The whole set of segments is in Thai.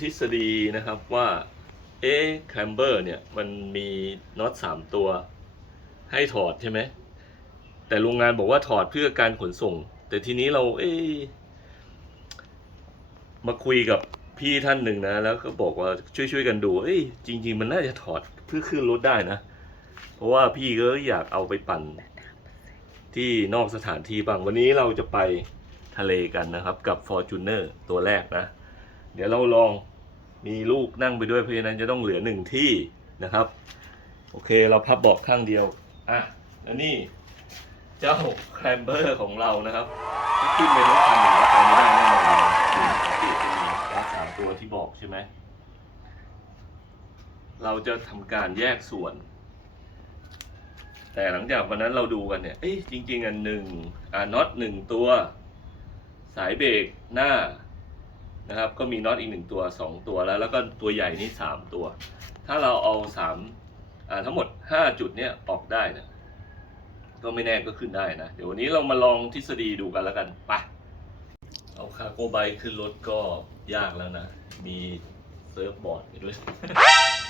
ทฤษฎีนะครับว่าเอ๊ะแคมเบอร์เนี่ยมันมีน็อตสามตัวให้ถอดใช่ไหมแต่โรงงานบอกว่าถอดเพื่อการขนส่ง แต่ทีนี้เราเอ๊ะมาคุยกับพี่ท่านหนึ่งนะ แล้วก็บอกว่าช่วยๆกันดู เอ้ยจริง ๆ มันน่าจะถอดเพื่อขึ้นรถได้นะ เพราะว่าพี่ก็อยากเอาไปปั่นที่นอกสถานที่บ้าง วันนี้เราจะไปทะเลกันนะครับ กับ Fortuner ตัวแรกนะ เดี๋ยวเราลอง มีลูกนั่งไปด้วยเพราะฉะนั้นจะต้องเหลือหนึ่งที่นะครับ โอเคเราพับเบาะข้างเดียวอะแล้วนี่เจ้าแคลมเบอร์ของเรานะครับขึ้นไปทั้งคันหรือว่าไปไม่ได้แน่นอนรักสามตัวที่บอกใช่ไหมเราจะทำการแยกส่วน แต่หลังจากวันนั้นเราดูกันเนี่ยเอ้ยจริง ๆ อันหนึ่งอ่าน็อตหนึ่งตัว สายเบรกหน้า นะครับ ก็มีน็อตอีกหนึ่งตัวสองตัวแล้ว แล้วก็ตัวใหญ่นี่สามตัว ถ้าเราเอาสามทั้งหมดห้าจุดเนี่ยออกได้นะก็ไม่แน่ก็ขึ้นได้นะ เดี๋ยววันนี้เรามาลองทฤษฎีดูกันแล้วกันไปเอาคาร์โกไบขึ้นรถก็ยากแล้วนะ มีเซิร์ฟบอร์ดด้วย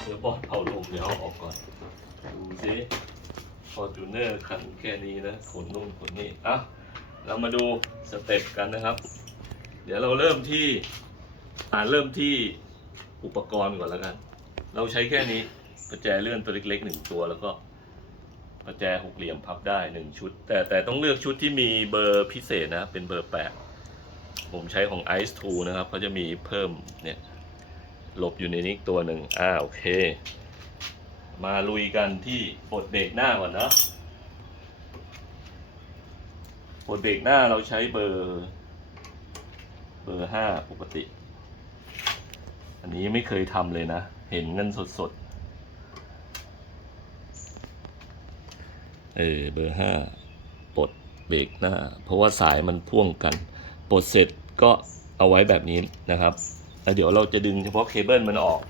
เซิร์ฟบอร์ดเผาลมเดี๋ยวเอาออกก่อน ดูสิฟอร์จูเนอร์คันแค่นี้นะขนนู่นขนนี่อะเรามาดูสเต็ปกันนะครับ เดี๋ยวเราเริ่มที่ อ่าเริ่มที่อุปกรณ์ก่อนแล้วกัน เราใช้แค่นี้ประแจเลื่อนตัวเล็กๆหนึ่งตัวแล้วก็ประแจหกเหลี่ยมพับได้หนึ่งชุด แต่แต่ต้องเลือกชุดที่มีเบอร์พิเศษนะ เป็นเบอร์แปดผมใช้ของ Ice 2 นะครับเขาจะมีเพิ่มเนี่ยหลบอยู่ในนี้ตัวหนึ่งอ่าโอเค มาลุยกันที่ปลดเบรกหน้าก่อนนะปลดเบรกหน้าเราใช้เบอร์ เบอร์ห้าปกติ อันนี้ไม่เคยทำเลยนะ เห็นเงินสดๆ เออเบอร์ห้าปลดเบรกหน้า เพราะว่าสายมันพ่วงกัน ปลดเสร็จก็เอาไว้แบบนี้นะครับแล้วเดี๋ยวเราจะดึงเฉพาะเคเบิลมันออก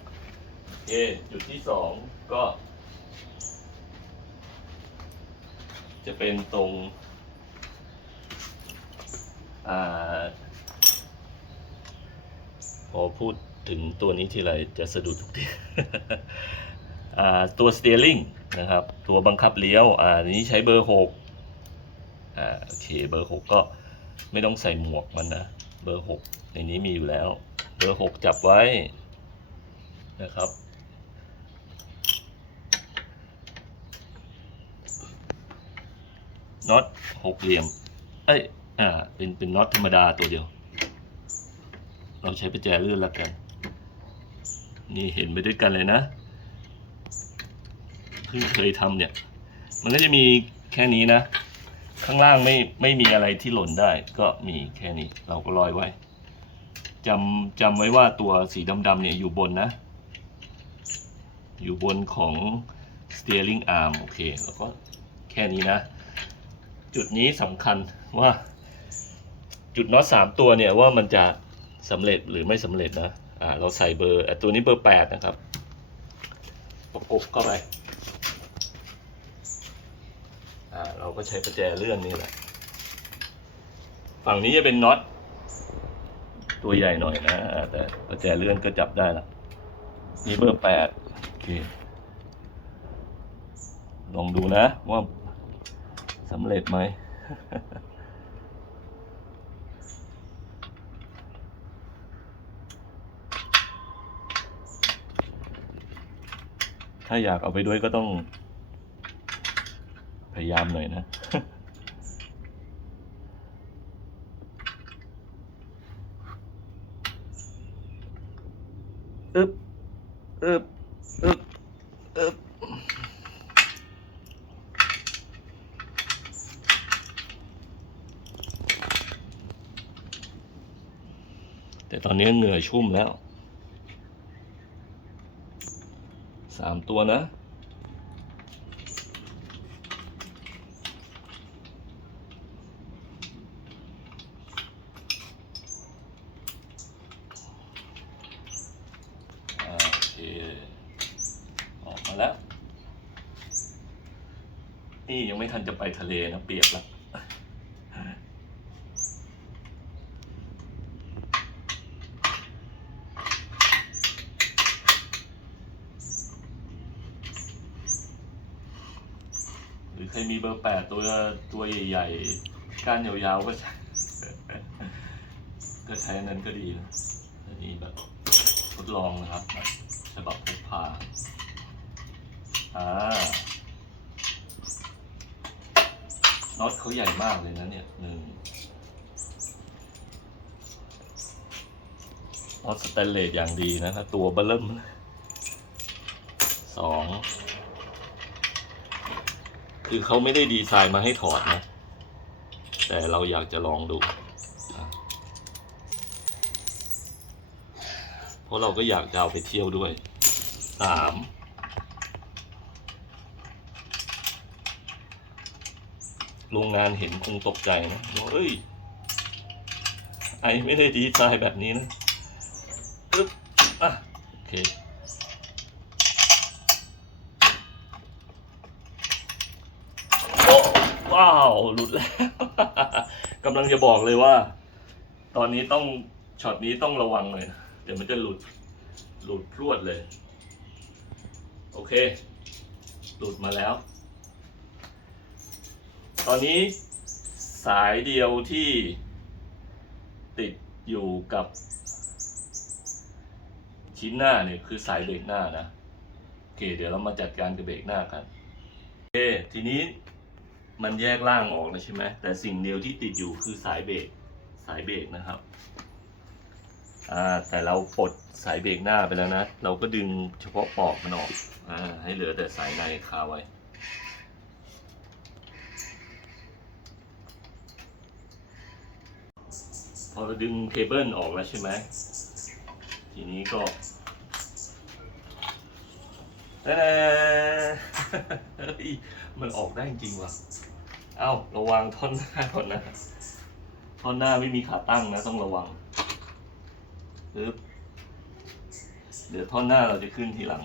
โอเคจุดที่สองก็ จะเป็นตรง อ่าพอพูด ถึงตัวนี้ทีไรจะสะดุดทุกทีตัวสเตียริงนะครับ ตัวบังคับเลี้ยวอ่าอันนี้ใช้เบอร์หกอ่าโอเคเบอร์หกก็ไม่ต้องใส่หมวกมันนะ เบอร์หกในนี้มีอยู่แล้ว เบอร์หกจับไว้นะครับ น็อตหกเหลี่ยม เอ้ย อ่า เป็น เป็นน็อตธรรมดาตัวเดียว เราใช้ประแจเลื่อนแล้วกัน นี่เห็นไปด้วยกันเลยนะเพิ่งเคยทำเนี่ย มันก็จะมีแค่นี้นะ ข้างล่างไม่ไม่มีอะไรที่หล่นได้ ก็มีแค่นี้เราก็ลอยไว้จำจำไว้ว่าตัวสีดำๆเนี่ยอยู่บนนะ อยู่บนของ steering arm โอเค แล้วก็แค่นี้นะ จุดนี้สำคัญว่า จุดน็อตสามตัวเนี่ยว่ามันจะสำเร็จหรือไม่สำเร็จนะ อ่าเราใส่เบอร์อะตัวนี้เบอร์แปดนะครับ ประกบเข้าไปอ่าเราก็ใช้ประแจเลื่อนนี่แหละ ฝั่งนี้จะเป็นน็อตตัวใหญ่หน่อยนะ แต่ประแจเลื่อนก็จับได้ละนี่เบอร์แปดโอเคลองดูนะว่าสำเร็จไหม ถ้าอยากเอาไปด้วยก็ต้อง พยายามหน่อยนะอึบอึบอึบอึบแต่ตอนนี้เหงื่อชุ่มแล้ว สามตัวนะอ่าโอเค ออกมาแล้ว นี่ยังไม่ทันจะไปทะเลนะ เปียกแล้ว โือใครมีเบอร์แปดตัวตัวใหญ่ๆก้านยาวๆก็ใช้ก็ใช้อันนั้นก็ดีนะอันนี้แบบทดลองนะครับแบบฉบับพกพาอ่าน็อตเขาใหญ่มากเลยนะเนี่ยหนึ่งน็อตสแตนเลสอย่างดีนะครับตัวเบลเริ่มสอง คือเขาไม่ได้ดีไซน์มาให้ถอดนะ แต่เราอยากจะลองดู เพราะเราก็อยากจะเอาไปเที่ยวด้วยสามโรงงานเห็นคงตกใจนะบอกเอ้ย ไอไม่ได้ดีไซน์แบบนี้นะปึ๊บอะโอเค โอ้ว้าว หลุดแล้วกำลังจะบอกเลยว่า ตอนนี้ต้องช็อตนี้ต้องระวังเลยนะเดี๋ยวมันจะหลุดหลุดพรวดเลย โอเค หลุดมาแล้ว ตอนนี้สายเดียวที่ติดอยู่กับ ชิ้นหน้าเนี่ยคือสายเบรกหน้านะ โอเค เดี๋ยวเรามาจัดการกับเบรกหน้ากัน โอเค ทีนี้ มันแยกล่างออกแล้วใช่ไหมแต่สิ่งเดียวที่ติดอยู่คือสายเบรกสายเบรกนะครับอ่าแต่เราปลดสายเบรกหน้าไปแล้วนะ เราก็ดึงเฉพาะปลอกมันออกอ่าให้เหลือแต่สายในคาไว้พอเราดึงเคเบิลออกแล้วใช่ไหมทีนี้ก็เฮ้ยมันออกได้จริงว่ะ เอ้าระวังท่อนหน้าก่อนนะท่อนหน้าไม่มีขาตั้งนะต้องระวังปึ๊บเดี๋ยวท่อนหน้าเราจะขึ้นทีหลัง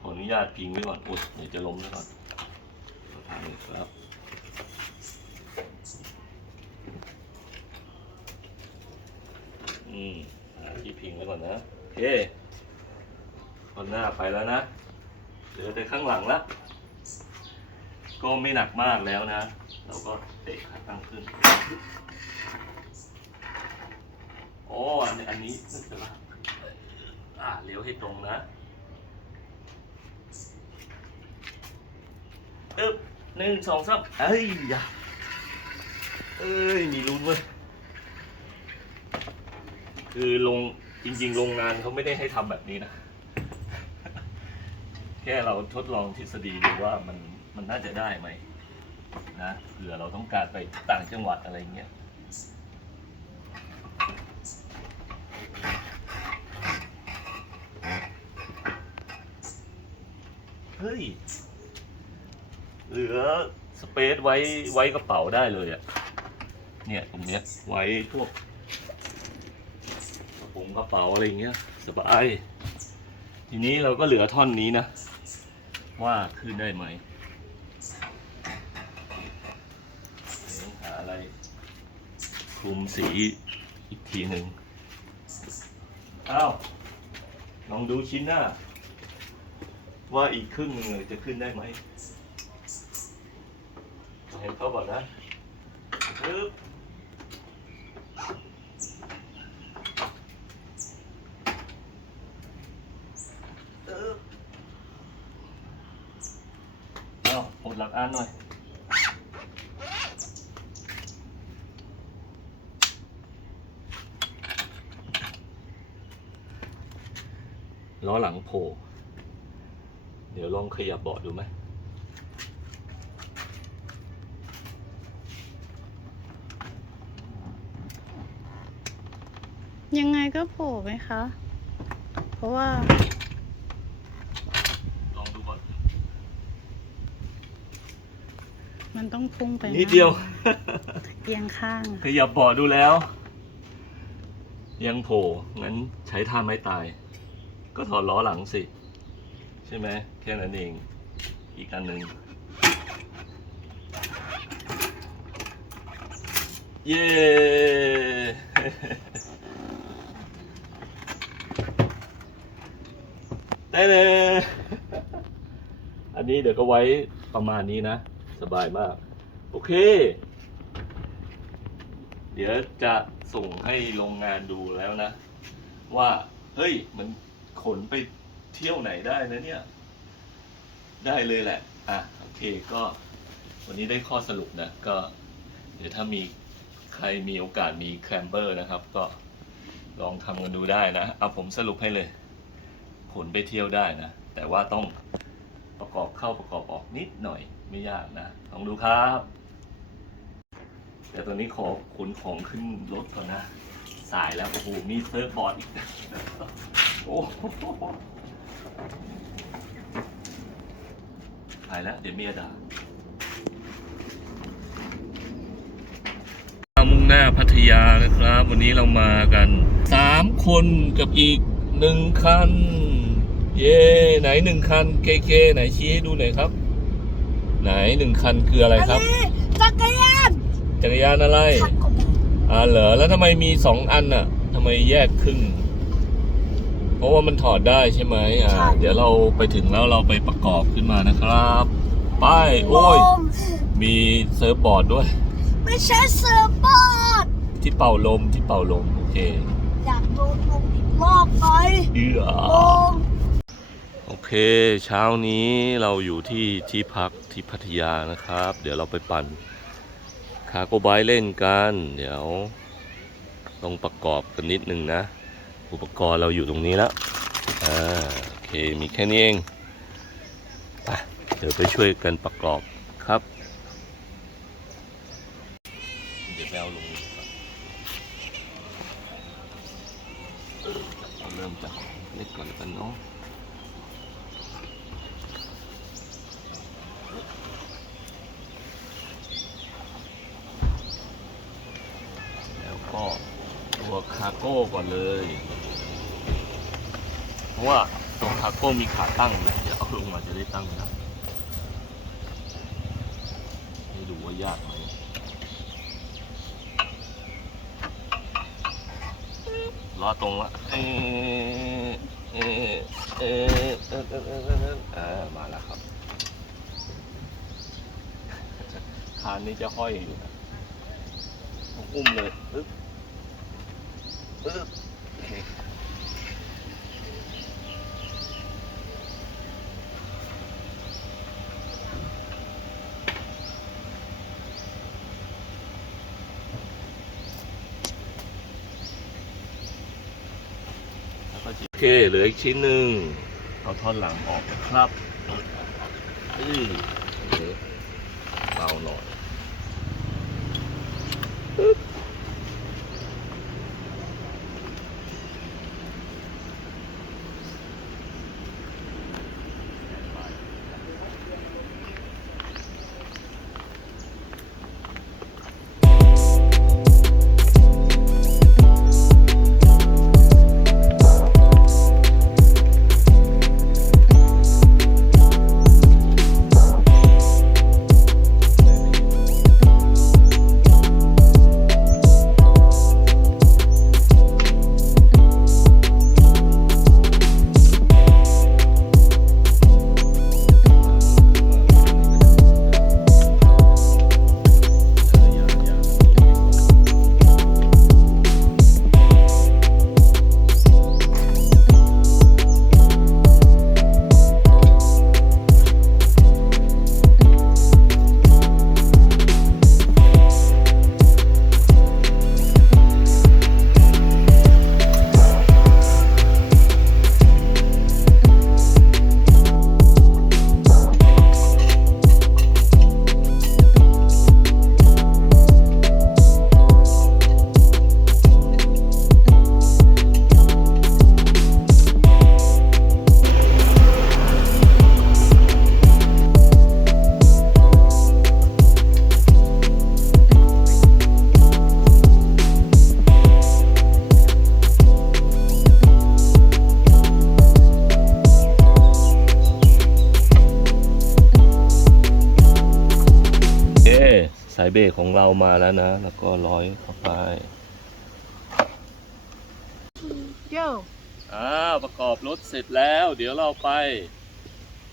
ขออนุญาตพิงไว้ก่อนอุดเดี๋ยวจะล้มไว้ก่อนทางนี้ครับอืมที่พิงไว้ก่อนนะโอเคท่อนหน้าไปแล้วนะเหลือแต่ข้างหลังละ ก็ไม่หนักมากแล้วนะ เราก็เตะขาตั้งขึ้นโอ้อันนี้อันนี้นึกแต่ว่าอ่าเลี้ยวให้ตรงนะอึ๊บหนึ่งสองสามเอ้ยอย่าเอ้ย มีลุ้นเว้ยคือลงจริง ๆ โรงงานเขาไม่ได้ให้ทำแบบนี้นะ แค่เราทดลองทฤษฎีดูว่ามัน มันน่าจะได้ไหมนะเผื่อเราต้องการไปต่างจังหวัดอะไรเงี้ยเฮ้ย เหลือสเปซไว้ไว้กระเป๋าได้เลยอะเนี่ยตรงเนี้ยไว้พวกกระโปรงกระเป๋าอะไรเงี้ยสบาย ทีนี้เราก็เหลือท่อนนี้นะ ว่าขึ้นได้ไหมเดี๋ยว หาอะไรคลุมสีอีกทีหนึ่งอ้าวลองดูชิ้นหน้า ว่าอีกครึ่งหนึงจะขึ้นได้ไหม เห็นเขาก่อกนะปึ๊บ เอาหดหลักอันหน่อย ล้อหลังโผล่เดี๋ยวลองขยับเบาะดูไหมยังไงก็โผล่ไหมคะ เพราะว่า ลองดูก่อนมันต้องพุ่งไปนิดเดียวเอียงข้างขยับเบาะดูแล้ว ยังโผล่งั้นใช้ท่าไม้ตาย ก็ถอดล้อหลังสิ ใช่ไหมแค่นั้นเอง อีกอันหนึ่งเย้ ได้เลยอันนี้เดี๋ยวก็ไว้ประมาณนี้นะสสบายมาก โอเค เดี๋ยวจะส่งให้โรงงานดูแล้วนะ ว่า เฮ้ย มัน ขนไปเที่ยวไหนได้นะเนี่ย ได้เลยแหละ อะ โอเคก็ วันนี้ได้ข้อสรุปนะ ก็ เดี๋ยวถ้ามีใครมีโอกาสมีแคลมเบอร์นะครับ ก็ลองทำกันดูได้นะเอาผมสรุปให้เลย ขนไปเที่ยวได้นะ แต่ว่าต้องประกอบเข้าประกอบออกนิดหน่อยไม่ยากนะ ลองดูครับ แต่ตอนนี้ขอขนของขึ้นรถก่อนนะ สายแล้วโอ้โหมีเซิร์ฟบอร์ดอีก โอ้โหไปแล้ว เดี๋ยวเมียด่ามุ่งหน้าพัทยานะครับ วันนี้เรามากันสามคนกับอีกหนึ่งคัน เย้ไหนหนึ่งคันเกเกไหนชี้ให้ดูหน่อยครับ ไหนหนึ่งคันคืออะไรครับ จักรยาน จักรยานอะไรขัดกบอ่าเหรอแล้วทำไมมีสองอันน่ะทำไมแยกครึ่ง เพราะว่ามันถอดได้ใช่ไหมอ่าเดี๋ยวเราไปถึงแล้วเราไปประกอบขึ้นมานะครับไปโอ้ยลมมีเซิร์ฟบอร์ดด้วย ไม่ใช่เซิร์ฟบอร์ดที่เป่าลมที่เป่าลมโอเคอยากโดนลมอีกรอบไหมเดือลมโอเค เช้านี้เราอยู่ที่ที่พักที่พัทยานะครับ เดี๋ยวเราไปปั่นคาร์โกไบค์เล่นกัน เดี๋ยวต้องประกอบกันนิดนึงนะ อุปกรณ์เราอยู่ตรงนี้แล้วอ่าโอเคมีแค่นี้เองไปเดี๋ยวไปช่วยกันประกอบครับ เดี๋ยวไปเอาลงก่อนเริ่มจากเล็กก่อนกันเนาะแล้วก็ ตัวคาโก้ก่อนเลยเพราะว่าตัวคาโก้มีขาตั้งนะเดี๋ยวเอาลงมาจะได้ตั้งนะไม่ดูว่ายากไหมรอตรงละเออเออเออเออเออมาแล้วครับคานนี้จะห้อยอยู่นะอุ้มเลยปึ๊บ เคเหลืออีกชิ้นหนึ่งเอาท่อนหลังออกนะครับอือโอเคเบ เบรกของเรามาแล้วนะ แล้วก็ร้อยเข้าไปโยอ่าประกอบรถเสร็จแล้ว เดี๋ยวเราไป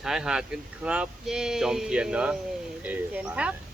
ชายหาดกันครับเย้จอมเทียนเนอะจอมเทียนโอเคครับไป